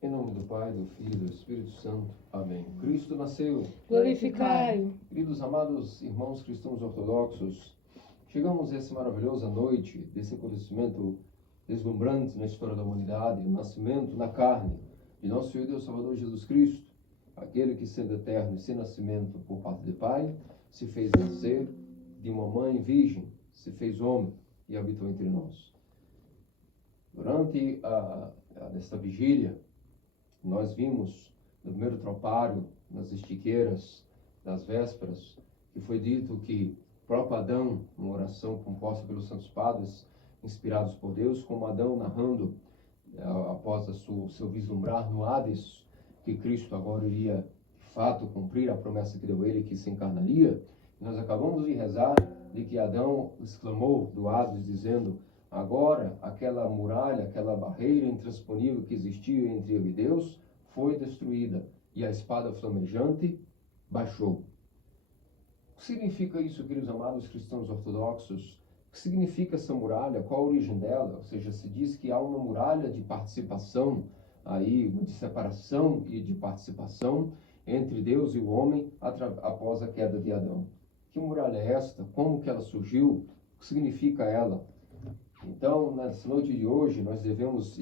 Em nome do Pai, do Filho e do Espírito Santo. Amém. Cristo nasceu. Glorificai-o. Queridos amados irmãos cristãos ortodoxos, chegamos a essa maravilhosa noite desse acontecimento deslumbrante na história da humanidade, o nascimento na carne de nosso Senhor e Deus Salvador Jesus Cristo, aquele que, sendo eterno e sem nascimento por parte do Pai, se fez nascer de uma mãe virgem, se fez homem e habitou entre nós. Durante esta vigília, nós vimos no primeiro tropário, nas estiqueiras das vésperas, que foi dito que o próprio Adão, numa oração composta pelos santos padres, inspirados por Deus, como Adão narrando, após o seu vislumbrar no Hades, que Cristo agora iria, de fato, cumprir a promessa que deu ele, que se encarnaria. Nós acabamos de rezar de que Adão exclamou do Hades, dizendo: agora, aquela muralha, aquela barreira intransponível que existia entre eu e Deus, foi destruída, e a espada flamejante baixou. O que significa isso, queridos amados cristãos ortodoxos? O que significa essa muralha? Qual a origem dela? Ou seja, se diz que há uma muralha de participação, aí, de separação e de participação entre Deus e o homem após a queda de Adão. Que muralha é esta? Como que ela surgiu? O que significa ela? Então, nessa noite de hoje, nós devemos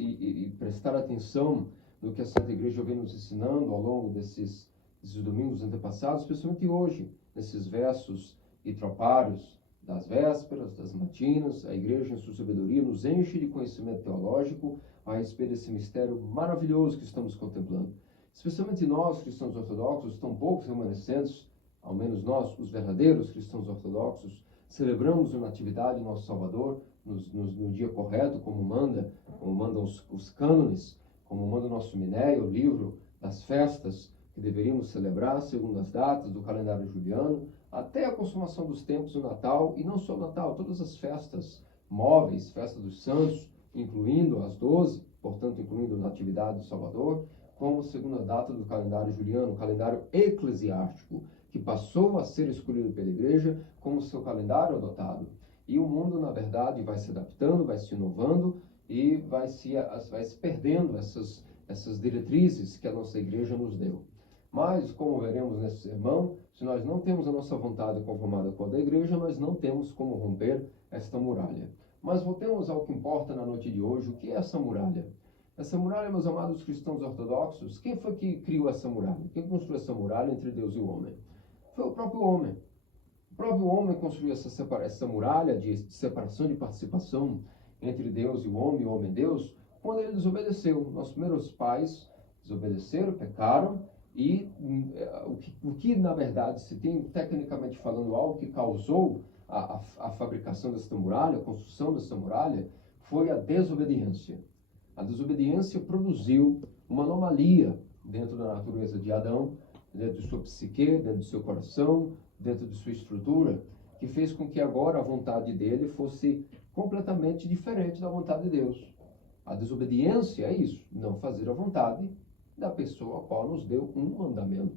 prestar atenção no que a Santa Igreja vem nos ensinando ao longo desses domingos antepassados, especialmente hoje, nesses versos e tropários das vésperas, das matinas. A Igreja, em sua sabedoria, nos enche de conhecimento teológico a respeito desse mistério maravilhoso que estamos contemplando. Especialmente nós, cristãos ortodoxos, tão poucos remanescentes, ao menos nós, os verdadeiros cristãos ortodoxos, celebramos a Natividade de nosso Salvador no dia correto, como mandam os cânones, como manda o nosso Minéia, o livro das festas que deveríamos celebrar segundo as datas do calendário juliano, até a consumação dos tempos do Natal, e não só o Natal, todas as festas móveis, festa dos santos, incluindo as 12, portanto incluindo a Natividade do Salvador, como segunda data do calendário juliano, o calendário eclesiástico, que passou a ser escolhido pela Igreja como seu calendário adotado. E o mundo, na verdade, vai se adaptando, vai se inovando e vai se perdendo essas diretrizes que a nossa Igreja nos deu. Mas, como veremos nesse sermão, se nós não temos a nossa vontade conformada com a da Igreja, nós não temos como romper esta muralha. Mas voltemos ao que importa na noite de hoje. O que é essa muralha? Essa muralha, meus amados cristãos ortodoxos, quem foi que criou essa muralha? Quem construiu essa muralha entre Deus e o homem? Foi o próprio homem. O próprio homem construiu essa muralha de separação, de participação entre Deus e o homem Deus, quando ele desobedeceu. Nossos primeiros pais desobedeceram, pecaram, e o que na verdade se tem, tecnicamente falando, algo que causou a fabricação desta muralha, a construção dessa muralha, foi a desobediência. A desobediência produziu uma anomalia dentro da natureza de Adão, dentro de sua psique, dentro do seu coração, dentro de sua estrutura, que fez com que agora a vontade dele fosse completamente diferente da vontade de Deus. A desobediência é isso, não fazer a vontade da pessoa a qual nos deu um mandamento.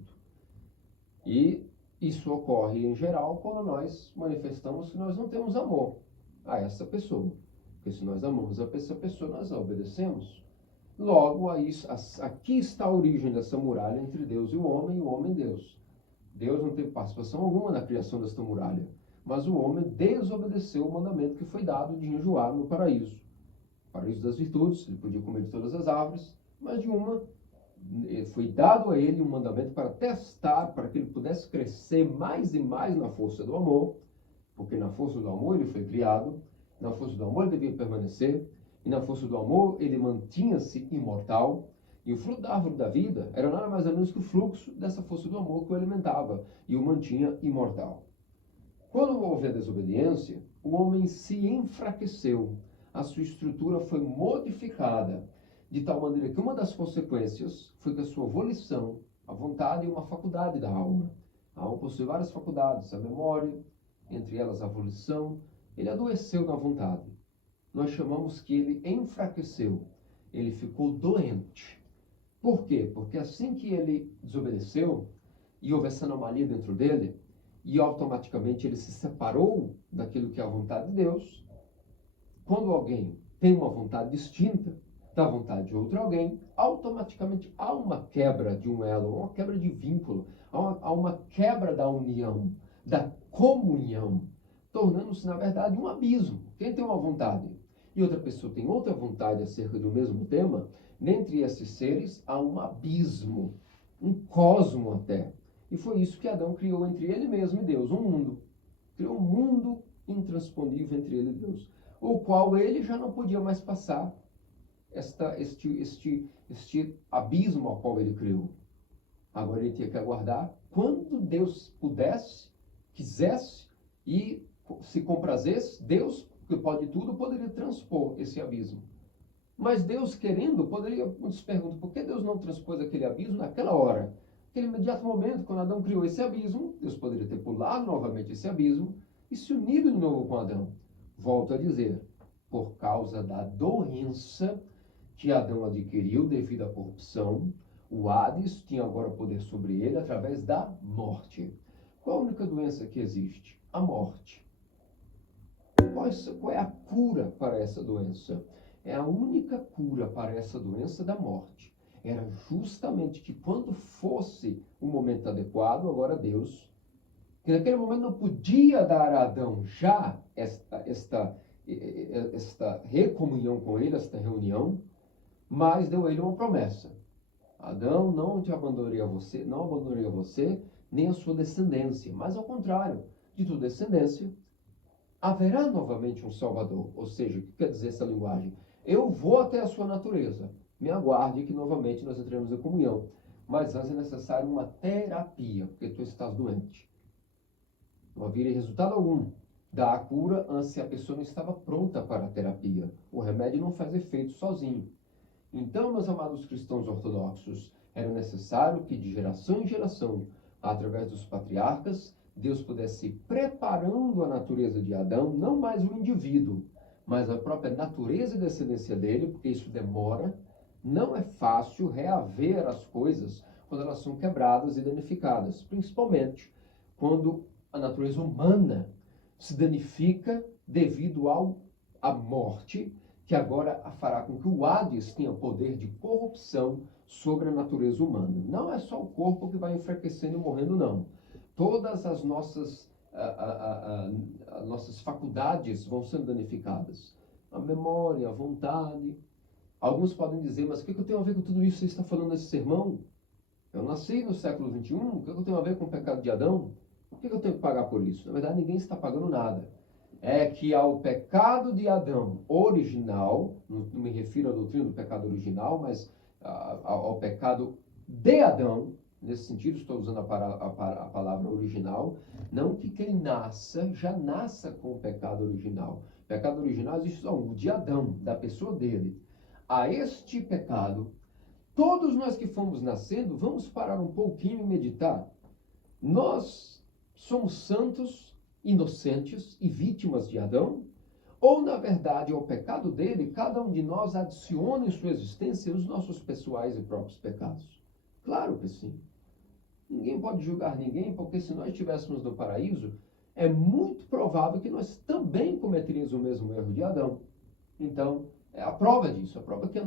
E isso ocorre em geral quando nós manifestamos que nós não temos amor a essa pessoa. Porque se nós amamos essa pessoa, nós a obedecemos. Logo, aqui está a origem dessa muralha entre Deus e o homem Deus. Deus não teve participação alguma na criação desta muralha, mas o homem desobedeceu o mandamento que foi dado de enjoar no paraíso. Paraíso das virtudes, ele podia comer de todas as árvores, mas de uma foi dado a ele um mandamento para testar, para que ele pudesse crescer mais e mais na força do amor, porque na força do amor ele foi criado, na força do amor ele devia permanecer, e na força do amor ele mantinha-se imortal. E o fruto da árvore da vida era nada mais ou menos que o fluxo dessa força do amor que o alimentava e o mantinha imortal. Quando houve a desobediência, o homem se enfraqueceu, a sua estrutura foi modificada, de tal maneira que uma das consequências foi que a sua volição, a vontade, é uma faculdade da alma. A alma possui várias faculdades, a memória, entre elas a volição. Ele adoeceu na vontade. Nós chamamos que ele enfraqueceu, ele ficou doente. Por quê? Porque assim que ele desobedeceu, e houve essa anomalia dentro dele, e automaticamente ele se separou daquilo que é a vontade de Deus. Quando alguém tem uma vontade distinta da vontade de outro alguém, automaticamente há uma quebra de um elo, uma quebra de vínculo, há uma quebra da união, da comunhão, tornando-se, na verdade, um abismo. Quem tem uma vontade e outra pessoa tem outra vontade acerca do mesmo tema, dentre esses seres há um abismo, um cosmo até. E foi isso que Adão criou entre ele mesmo e Deus, um mundo. Criou um mundo intransponível entre ele e Deus, o qual ele já não podia mais passar este abismo ao qual ele criou. Agora ele tinha que aguardar quando Deus pudesse, quisesse e se comprazesse, Deus, que pode tudo, poderia transpor esse abismo. Mas Deus querendo, poderia, muitos perguntam, por que Deus não transpôs aquele abismo naquela hora? Naquele imediato momento, quando Adão criou esse abismo, Deus poderia ter pulado novamente esse abismo e se unido de novo com Adão. Volto a dizer, por causa da doença que Adão adquiriu devido à corrupção, o Hades tinha agora poder sobre ele através da morte. Qual a única doença que existe? A morte. Qual é a cura para essa doença? É a única cura para essa doença da morte. Era justamente que quando fosse o momento adequado, agora Deus, que naquele momento não podia dar a Adão já esta recomunhão com ele, esta reunião, mas deu a ele uma promessa. Adão, não te abandonaria você, não abandonaria você, nem a sua descendência, mas ao contrário, de tua descendência, haverá novamente um Salvador. Ou seja, o que quer dizer essa linguagem? Eu vou até a sua natureza, me aguarde que novamente nós entremos em comunhão. Mas antes é necessário uma terapia, porque tu estás doente. Não haveria resultado algum da cura antes se a pessoa não estava pronta para a terapia. O remédio não faz efeito sozinho. Então, meus amados cristãos ortodoxos, era necessário que de geração em geração, através dos patriarcas, Deus pudesse ir preparando a natureza de Adão, não mais o indivíduo, mas a própria natureza e descendência dele, porque isso demora. Não é fácil reaver as coisas quando elas são quebradas e danificadas, principalmente quando a natureza humana se danifica devido à morte, que agora fará com que o Hades tenha poder de corrupção sobre a natureza humana. Não é só o corpo que vai enfraquecendo e morrendo, não. Todas as nossas faculdades vão sendo danificadas. A memória, a vontade. Alguns podem dizer, mas o que eu tenho a ver com tudo isso que você está falando nesse sermão? Eu nasci no século XXI, o que eu tenho a ver com o pecado de Adão? Por que eu tenho que pagar por isso? Na verdade, ninguém está pagando nada. É que ao pecado de Adão original, não me refiro à doutrina do pecado original, mas ao pecado de Adão, nesse sentido estou usando a palavra original, não que quem nasça, já nasça com o pecado original. O pecado original existe só um, o de Adão, da pessoa dele. A este pecado, todos nós que fomos nascendo, vamos parar um pouquinho e meditar. Nós somos santos, inocentes e vítimas de Adão? Ou, na verdade, ao pecado dele, cada um de nós adiciona em sua existência os nossos pessoais e próprios pecados? Claro que sim. Ninguém pode julgar ninguém, porque se nós estivéssemos no paraíso, é muito provável que nós também cometeríamos o mesmo erro de Adão. Então, é a prova disso, a prova que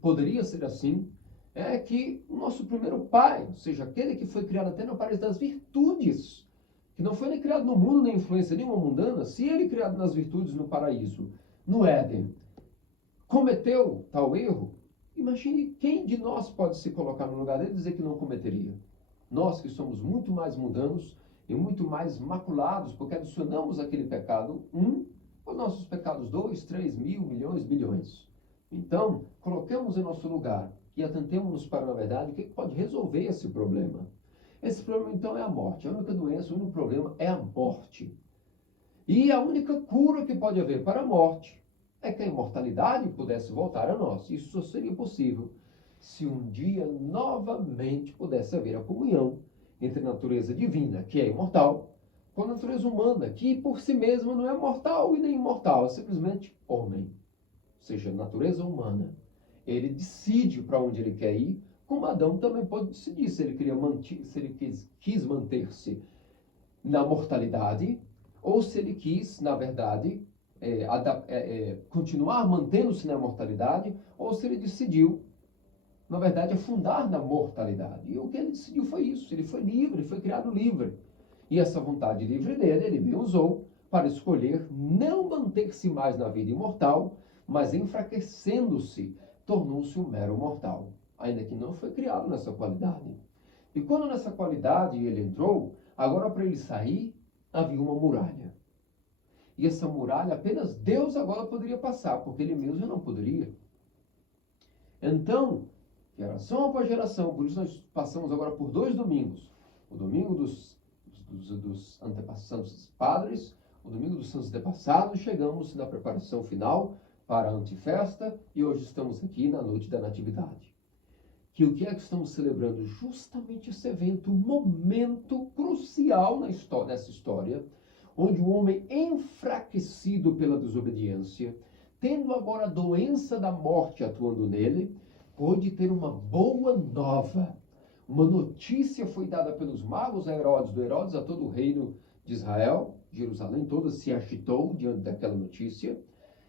poderia ser assim, é que o nosso primeiro pai, ou seja, aquele que foi criado até no paraíso das virtudes, que não foi nem criado no mundo, nem influência nenhuma mundana, se ele criado nas virtudes no paraíso, no Éden, cometeu tal erro, imagine quem de nós pode se colocar no lugar dele e dizer que não cometeria. Nós que somos muito mais mundanos e muito mais maculados, porque adicionamos aquele pecado aos nossos pecados 2, 3, mil, milhões, bilhões. Então, colocamos em nosso lugar e atentemos-nos para, na verdade, o que pode resolver esse problema. Esse problema, então, é a morte. A única doença, o único problema é a morte. E a única cura que pode haver para a morte é que a imortalidade pudesse voltar a nós. Isso só seria possível se um dia novamente pudesse haver a comunhão entre a natureza divina, que é imortal, com a natureza humana, que por si mesma não é mortal e nem imortal, é simplesmente homem. Ou seja, natureza humana. Ele decide para onde ele quer ir, como Adão também pode decidir se ele quis manter-se na mortalidade, ou se ele quis, na verdade, continuar mantendo-se na mortalidade, ou se ele decidiu, na verdade, afundar na mortalidade. E o que ele decidiu foi isso. Ele foi livre, ele foi criado livre. E essa vontade livre dele, ele bem usou para escolher não manter-se mais na vida imortal, mas enfraquecendo-se, tornou-se um mero mortal, ainda que não foi criado nessa qualidade. E quando nessa qualidade ele entrou, agora para ele sair, havia uma muralha. E essa muralha apenas Deus agora poderia passar, porque ele mesmo já não poderia. Então, geração após geração, por isso nós passamos agora por 2 domingos. O domingo dos antepassados padres, o domingo dos santos antepassados, chegamos na preparação final para a antefesta e hoje estamos aqui na noite da Natividade. Que o que é que estamos celebrando? Justamente esse evento, um momento crucial nessa história, onde o homem enfraquecido pela desobediência, tendo agora a doença da morte atuando nele, pôde ter uma boa nova. Uma notícia foi dada pelos magos a Herodes, do Herodes a todo o reino de Israel, Jerusalém toda se agitou diante daquela notícia,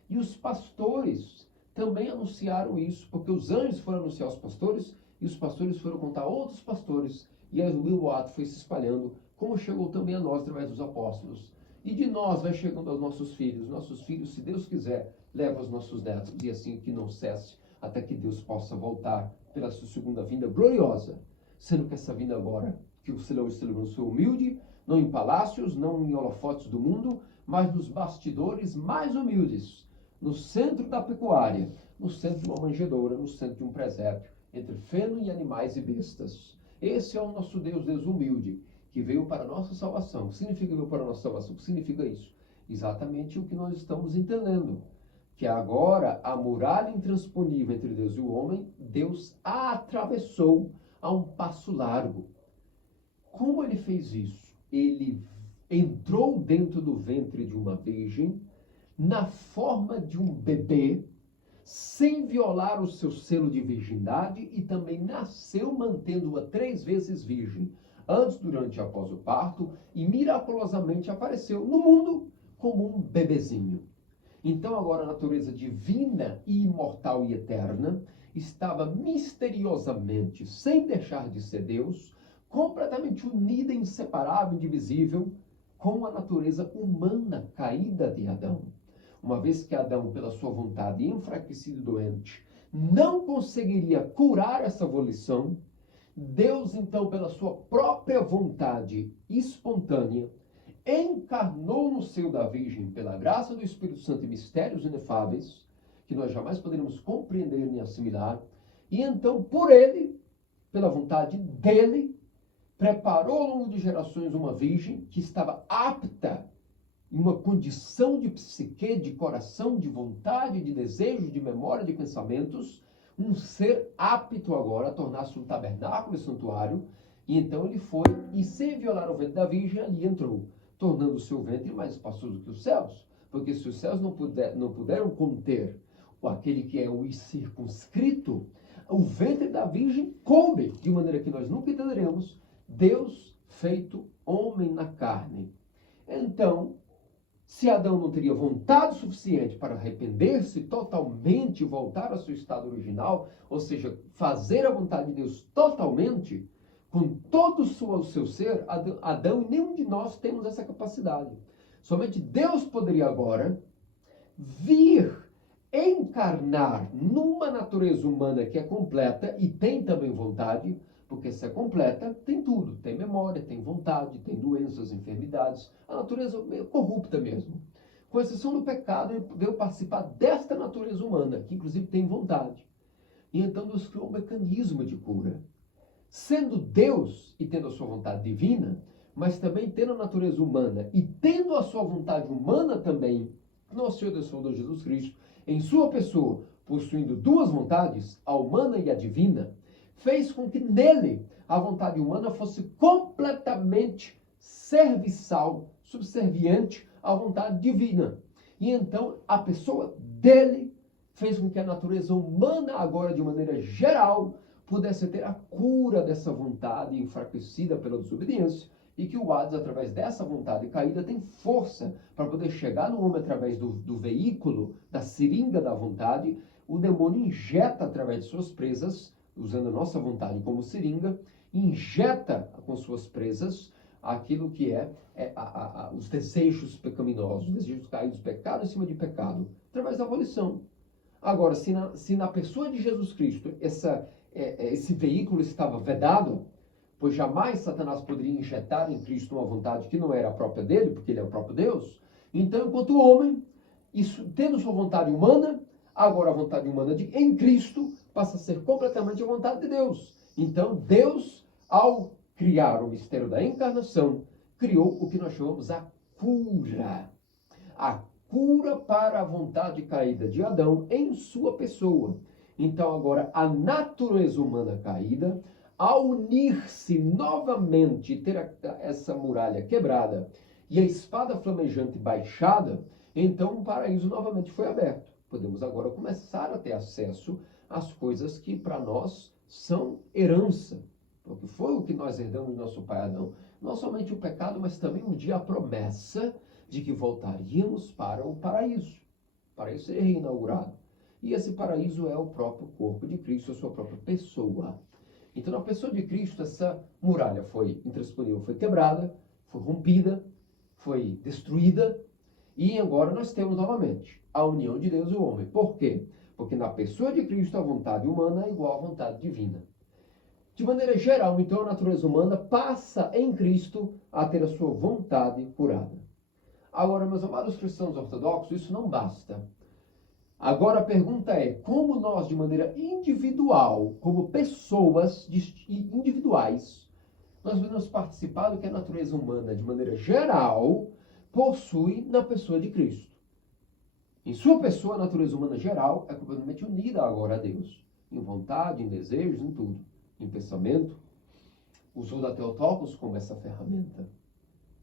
e os pastores também anunciaram isso, porque os anjos foram anunciar aos pastores, e os pastores foram contar a outros pastores, e aí o boato foi se espalhando, como chegou também a nós através dos apóstolos. E de nós vai chegando aos nossos filhos, se Deus quiser, leva aos nossos netos, e assim que não cesse, até que Deus possa voltar pela sua segunda vinda gloriosa, sendo que essa vinda agora, que o Senhor celebrou foi humilde, não em palácios, não em holofotes do mundo, mas nos bastidores mais humildes, no centro da pecuária, no centro de uma manjedoura, no centro de um presépio, entre feno e animais e bestas. Esse é o nosso Deus, Deus humilde, que veio para a nossa salvação. O que significa veio para a nossa salvação? O que significa isso? Exatamente o que nós estamos entendendo. Que agora a muralha intransponível entre Deus e o homem, Deus a atravessou a um passo largo. Como ele fez isso? Ele entrou dentro do ventre de uma virgem, na forma de um bebê, sem violar o seu selo de virgindade, e também nasceu mantendo-a 3 vezes virgem, antes, durante e após o parto, e miraculosamente apareceu no mundo como um bebezinho. Então agora a natureza divina e imortal e eterna estava misteriosamente, sem deixar de ser Deus, completamente unida, inseparável, indivisível, com a natureza humana caída de Adão. Uma vez que Adão, pela sua vontade enfraquecido e doente, não conseguiria curar essa volição, Deus, então, pela sua própria vontade espontânea, encarnou no seio da Virgem, pela graça do Espírito Santo e mistérios inefáveis, que nós jamais poderemos compreender nem assimilar, e então, por ele, pela vontade dele, preparou ao longo de gerações uma Virgem que estava apta, em uma condição de psique, de coração, de vontade, de desejo, de memória, de pensamentos, um ser apto agora a tornar-se um tabernáculo e santuário, e então ele foi, e sem violar o ventre da Virgem, ali entrou, tornando o seu ventre mais espaçoso que os céus, porque se os céus não puderam conter aquele que é o circunscrito, o ventre da Virgem coube, de maneira que nós nunca entenderemos, Deus feito homem na carne. Então, se Adão não teria vontade suficiente para arrepender-se totalmente e voltar ao seu estado original, ou seja, fazer a vontade de Deus totalmente, com todo o seu ser, Adão e nenhum de nós temos essa capacidade. Somente Deus poderia agora vir encarnar numa natureza humana que é completa e tem também vontade, porque se é completa, tem tudo. Tem memória, tem vontade, tem doenças, enfermidades. A natureza é meio corrupta mesmo. Com exceção do pecado, ele veio participar desta natureza humana, que inclusive tem vontade. E então Deus criou um mecanismo de cura. Sendo Deus e tendo a sua vontade divina, mas também tendo a natureza humana e tendo a sua vontade humana também, nosso Senhor Deus Salvador Jesus Cristo, em sua pessoa, possuindo 2 vontades, a humana e a divina, fez com que nele a vontade humana fosse completamente serviçal, subserviente à vontade divina. E então a pessoa dele fez com que a natureza humana agora, de maneira geral, pudesse ter a cura dessa vontade enfraquecida pela desobediência e que o Hades, através dessa vontade caída, tem força para poder chegar no homem através do veículo, da seringa da vontade. O demônio injeta através de suas presas, usando a nossa vontade como seringa, injeta com suas presas aquilo que os desejos pecaminosos, os desejos caídos, pecado em cima de pecado, através da volição. Agora, se na pessoa de Jesus Cristo esse veículo estava vedado, pois jamais Satanás poderia injetar em Cristo uma vontade que não era a própria dele, porque ele é o próprio Deus. Então, enquanto homem, tendo sua vontade humana, agora a vontade humana em Cristo passa a ser completamente a vontade de Deus. Então, Deus, ao criar o mistério da encarnação, criou o que nós chamamos a cura. A cura para a vontade caída de Adão em sua pessoa. Então, agora, a natureza humana caída, ao unir-se novamente, ter essa muralha quebrada e a espada flamejante baixada, então o paraíso novamente foi aberto. Podemos agora começar a ter acesso às coisas que para nós são herança, porque foi o que nós herdamos do nosso pai Adão. Não somente o pecado, mas também um dia a promessa de que voltaríamos para o paraíso. O paraíso seria reinaugurado. E esse paraíso é o próprio corpo de Cristo, a sua própria pessoa. Então, na pessoa de Cristo, essa muralha foi intransponível, foi quebrada, foi rompida, foi destruída, e agora nós temos novamente a união de Deus e o homem. Por quê? Porque na pessoa de Cristo a vontade humana é igual à vontade divina. De maneira geral, então, a natureza humana passa em Cristo a ter a sua vontade curada. Agora, meus amados cristãos ortodoxos, isso não basta. Agora a pergunta é, como nós, de maneira individual, como pessoas individuais, nós podemos participar do que a natureza humana, de maneira geral, possui na pessoa de Cristo. Em sua pessoa, a natureza humana geral é completamente unida agora a Deus, em vontade, em desejos, em tudo, em pensamento. Usou da Theotokos como essa ferramenta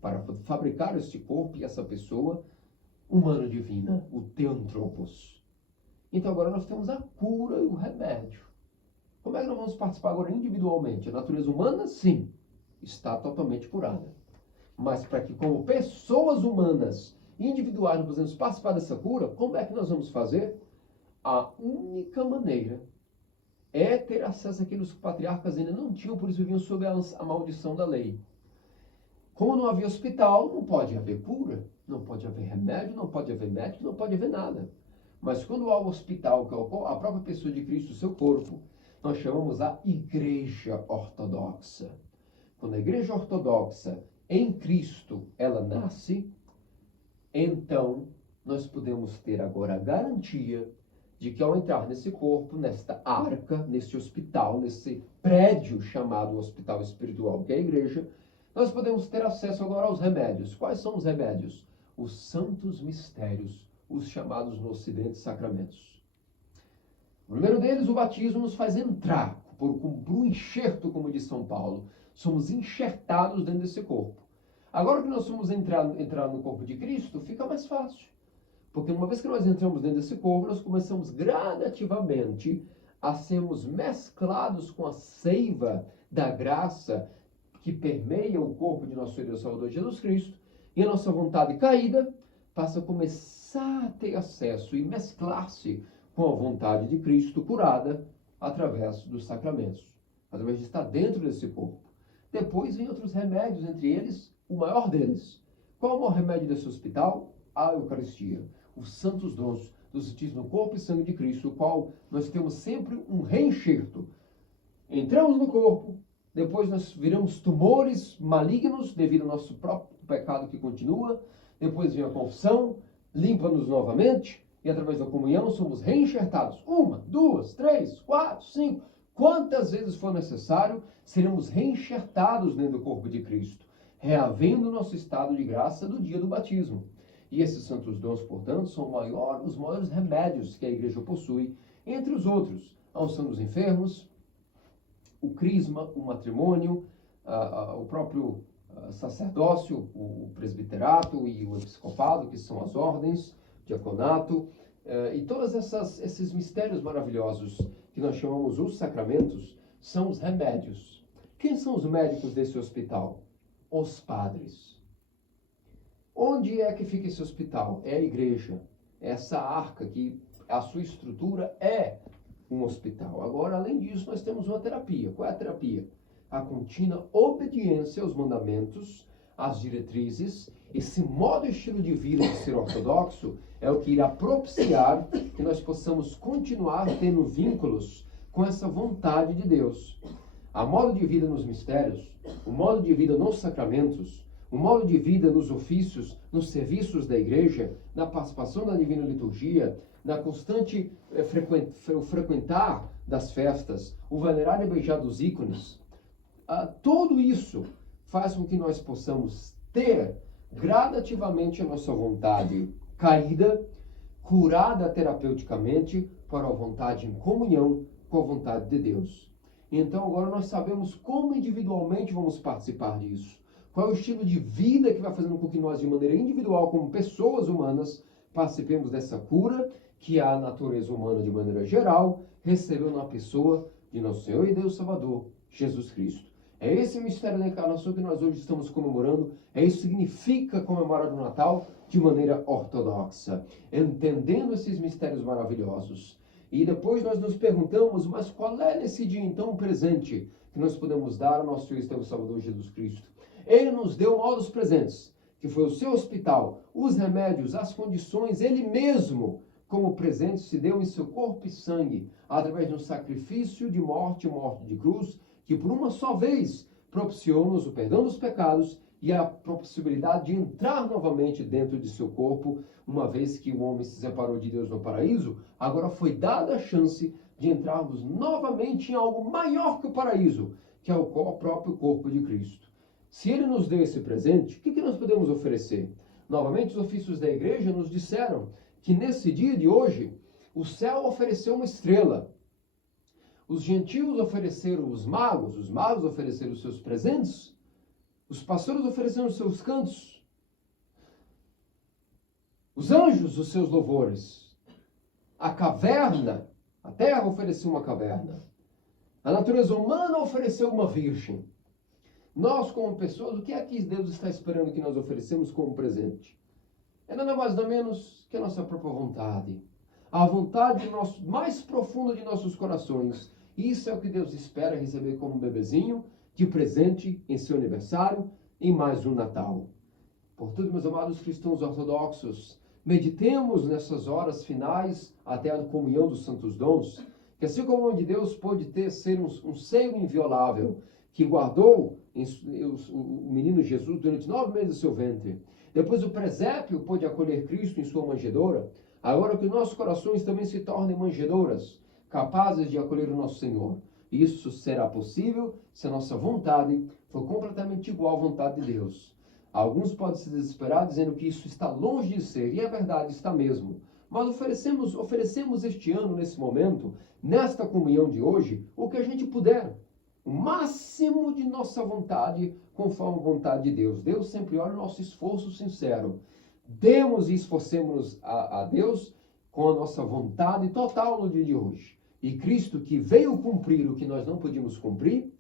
para fabricar este corpo e essa pessoa humano-divina, o Theantropos. Então agora nós temos a cura e o remédio. Como é que nós vamos participar agora individualmente? A natureza humana, sim, está totalmente curada. Mas para que como pessoas humanas individuais nós possamos participar dessa cura, como é que nós vamos fazer? A única maneira é ter acesso àquilo que os patriarcas ainda não tinham, por isso viviam sob a maldição da lei. Como não havia hospital, não pode haver cura, não pode haver remédio, não pode haver médico, não pode haver nada. Mas quando há o hospital, que é a própria pessoa de Cristo, o seu corpo, nós chamamos a Igreja Ortodoxa. Quando a Igreja Ortodoxa, em Cristo, ela nasce, então nós podemos ter agora a garantia de que ao entrar nesse corpo, nesta arca, nesse hospital, nesse prédio chamado Hospital Espiritual, que é a Igreja, nós podemos ter acesso agora aos remédios. Quais são os remédios? Os santos mistérios, os chamados no Ocidente sacramentos. O primeiro deles, o batismo, nos faz entrar por um enxerto, como diz São Paulo. Somos enxertados dentro desse corpo. Agora que nós somos entrar no corpo de Cristo, fica mais fácil. Porque uma vez que nós entramos dentro desse corpo, nós começamos gradativamente a sermos mesclados com a seiva da graça que permeia o corpo de nosso Deus Salvador Jesus Cristo, e a nossa vontade caída passa a começar a ter acesso e mesclar-se com a vontade de Cristo curada através dos sacramentos, através de estar dentro desse corpo. Depois vem outros remédios, entre eles, o maior deles. Qual é o maior remédio desse hospital? A Eucaristia. Os santos dons dos sentidos no corpo e sangue de Cristo, o qual nós temos sempre um reenxerto. Entramos no corpo, depois nós viramos tumores malignos devido ao nosso próprio pecado que continua, depois vem a confissão, limpa-nos novamente, e através da comunhão somos reenxertados. 1, 2, 3, 4, 5, quantas vezes for necessário, seremos reenxertados dentro do corpo de Cristo, reavendo o nosso estado de graça do dia do batismo. E esses santos dons, portanto, são os maiores remédios que a Igreja possui, entre os outros, a unção dos enfermos, o crisma, o matrimônio, o próprio sacerdócio, o presbiterato e o episcopado, que são as ordens, diaconato, e todos esses mistérios maravilhosos que nós chamamos os sacramentos, são os remédios. Quem são os médicos desse hospital? os padres. Onde é que fica esse hospital? É a igreja. Essa arca que a sua estrutura é um hospital. Agora, além disso, nós temos uma terapia. Qual é a terapia? A contínua obediência aos mandamentos, às diretrizes. Esse modo e estilo de vida de ser ortodoxo é o que irá propiciar que nós possamos continuar tendo vínculos com essa vontade de Deus. A modo de vida nos mistérios, o modo de vida nos sacramentos, o modo de vida nos ofícios, nos serviços da igreja, na participação da divina liturgia, na constante frequentar das festas, o venerar e beijar dos ícones, tudo isso faz com que nós possamos ter gradativamente a nossa vontade caída, curada terapeuticamente para a vontade em comunhão com a vontade de Deus. Então agora nós sabemos como individualmente vamos participar disso. Qual é o estilo de vida que vai fazendo com que nós, de maneira individual, como pessoas humanas, participemos dessa cura que a natureza humana, de maneira geral, recebeu na pessoa de nosso Senhor e Deus Salvador, Jesus Cristo. É esse mistério da encarnação que nós hoje estamos comemorando. É isso que significa comemorar o Natal de maneira ortodoxa, entendendo esses mistérios maravilhosos. E depois nós nos perguntamos, mas qual é nesse dia então o presente que nós podemos dar ao nosso Senhor e Deus Salvador Jesus Cristo? Ele nos deu mal dos presentes, que foi o seu hospital, os remédios, as condições, ele mesmo, como presente, se deu em seu corpo e sangue, através de um sacrifício de morte de cruz, que por uma só vez propiciou-nos o perdão dos pecados e a possibilidade de entrar novamente dentro de seu corpo, uma vez que o homem se separou de Deus no paraíso, agora foi dada a chance de entrarmos novamente em algo maior que o paraíso, que é o próprio corpo de Cristo. Se ele nos deu esse presente, o que nós podemos oferecer? Novamente, os ofícios da igreja nos disseram que nesse dia de hoje, o céu ofereceu uma estrela. Os gentios ofereceram os magos ofereceram os seus presentes, os pastores ofereceram os seus cantos, os anjos os seus louvores, a caverna, a terra ofereceu uma caverna, a natureza humana ofereceu uma virgem. Nós, como pessoas, o que é que Deus está esperando que nós oferecemos como presente? É nada mais nada menos que a nossa própria vontade. A vontade mais profunda de nossos corações. Isso é o que Deus espera receber como um bebezinho de presente em seu aniversário, em mais um Natal. Portanto, meus amados cristãos ortodoxos, meditemos nessas horas finais até a comunhão dos santos dons, que assim como o nome de Deus pode ser um seio inviolável, que guardou o menino Jesus durante 9 meses do seu ventre. Depois o presépio pôde acolher Cristo em sua manjedoura. Agora que nossos corações também se tornem manjedouras, capazes de acolher o nosso Senhor. Isso será possível se a nossa vontade for completamente igual à vontade de Deus. Alguns podem se desesperar dizendo que isso está longe de ser, e é verdade, está mesmo. Mas oferecemos este ano, nesse momento, nesta comunhão de hoje, o que a gente puder. O máximo de nossa vontade, conforme a vontade de Deus. Deus sempre olha o nosso esforço sincero. Demos e esforcemos a Deus com a nossa vontade total no dia de hoje. E Cristo, que veio cumprir o que nós não podíamos cumprir,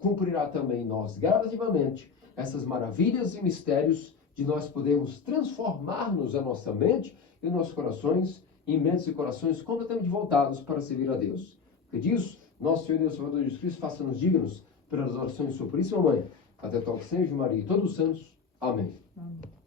cumprirá também nós, gradativamente, essas maravilhas e mistérios de nós podermos transformar-nos a nossa mente e os nossos corações em mentes e corações completamente voltados para servir a Deus. Porque disso, nosso Senhor e Deus Salvador Jesus Cristo, faça-nos dignos pelas orações de sua Puríssima Mãe, até tal que seja Maria e todos os santos. Amém. Amém.